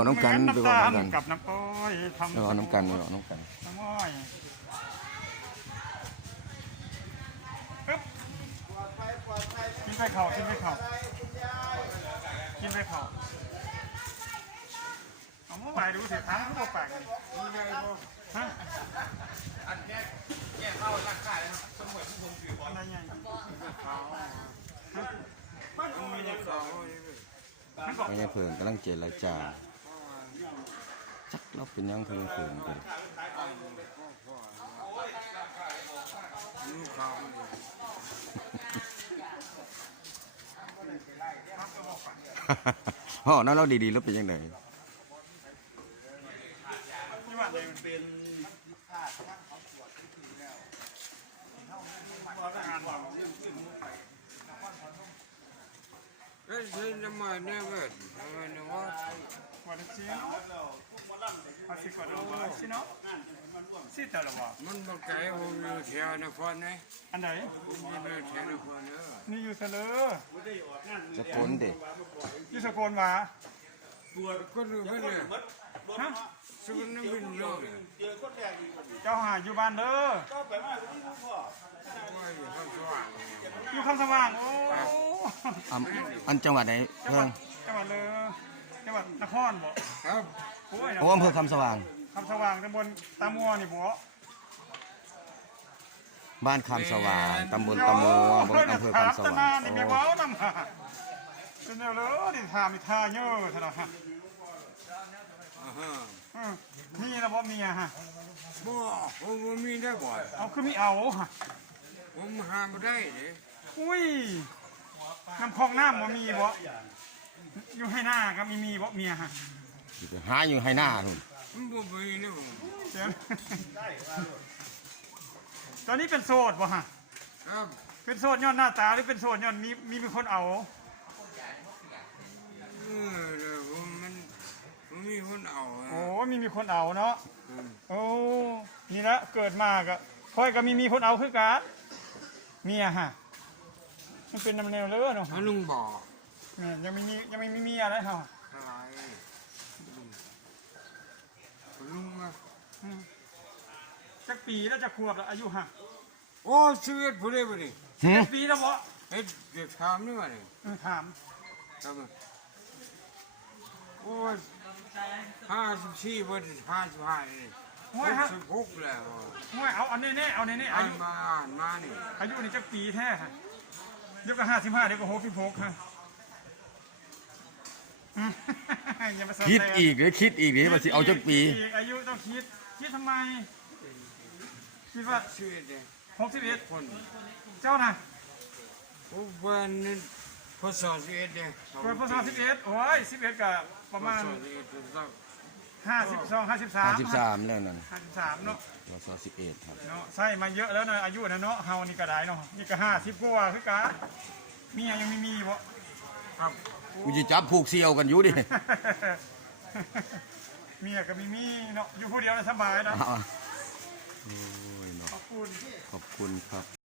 น้ำกันไปบอกน้ำกันกับน้ำอ้อยทำไปบอกน้ำกันไปบอกน้ำกันน้ำอ้อยปึ๊บกินไปเข่ากินไปเข่ากินไปเข่าเอาเมื่อวานดูเสียท้ายเขาบอกแปลกเลยฮะแก้เข้าร่างกายนะครับเสมือนผู้ผมถือบอลอะไรไงไม่ใช่เพิ่งกำลังเจรจาจักเราเป็นยังเพิ่งกันอ๋อนั่นเราดีๆแล้วเป็นยังไงที่ว่าเลยมันเป็นสิแต่ละว่ามันบอกไก่ผมอยู่แถวนครนะอันไหนผมอยู่แถวนครเนอะนี่อยู่เสลอสกลเด็กอยู่สกลวะก็รู้ไม่เลยฮะสุวรรณบุรีโลกเลยเจ้าหาอยู่บ้านเด้อว่าอยู่ข้างสว่างอยู่คำสว่างโอ้อันจังหวัดไหนจังหเพิ่วังดจังหวัดเลยจังหวัดนครบ่ครับโอ้ยโอ้อำเภอคำสว่างคำสว่างตำบลตามัวนี่บ่บ้านคำสว่างตำบลตะมัวอำเภอคำสว่างนี่มีเว้านำฮะเป็นแนวเลยนี่ทามีท่าเยอะเท่านั้นฮะนี่นะบ่มีอะฮะบ่ผมมีได้บ่อยเอาคือมีเอาฮะผมหาไม่ได้เลยอุ้ยน้ำคลองน้ำบ่มีบ่อยู่ให้หน้าก็มีบ่เมียฮะหาอยู่ให้หน้าหุ่นมันบ่มีนะผมเดี๋ยวตอนนี้เป็นโสดบ่ฮะครับเป็นโสดย้อนหน้าตาหรือเป็นโสดย้อนมีคนเอาเดี๋ยวผมมีคนเอาโอ้มีคนเอาเนาะโอ้นี่ละเกิดมาก็ค่อยก็มีคนเอาคือกันเมียฮะมันเป็นน้ำแนวเลือเนาะลุงบอกเนี่ยยังไม่มีเมียอะไรเหรออะไรลุงอะจักปีแล้วจะขวบแล้วอายุฮะโอ้ชีวิตผู้ใดผู้ใดปีแล้วบ่เฮ็ดเด็กถามนี่ว่าเนี่ยถามครับโอ้54บ่ได้55นี่ห้วยฮะ 66แล้วห้วยเอาอันนี้เอาในนี้อาอ่านยุมานี่อายุนี่จักปีแท้ฮะเดี๋ยวก็55เดี๋ยวก็66ฮะอย่ามาสนคิดอีกหรือคิดอีกหรือว่าสิเอาจักปีอายุต้องคิดทำไมคิดว่าชีวิตเนี่ย 61 คนเจ้าน่ะโอ้วันนี้พศ11เนี่ยเกิดพศ11โอ้ย11ก็ประมาณพศ11ถูกต้อง 52 53แล้วนั่น 53เนาะวศ11ครับเนาะใช่มาเยอะแล้วนะอายุนะเนาะเฮานี่ก็ได้เนาะนี่ก็50กว่าคือกันเมียยังไม่มีบ่ครับกูจะจับผูกเสี่ยวกันอยู่ดิเมียก็ไม่มีเนาะอยู่ผู้เดียวสบายนะโอ้ยเนาะขอบคุณขอบคุณครับ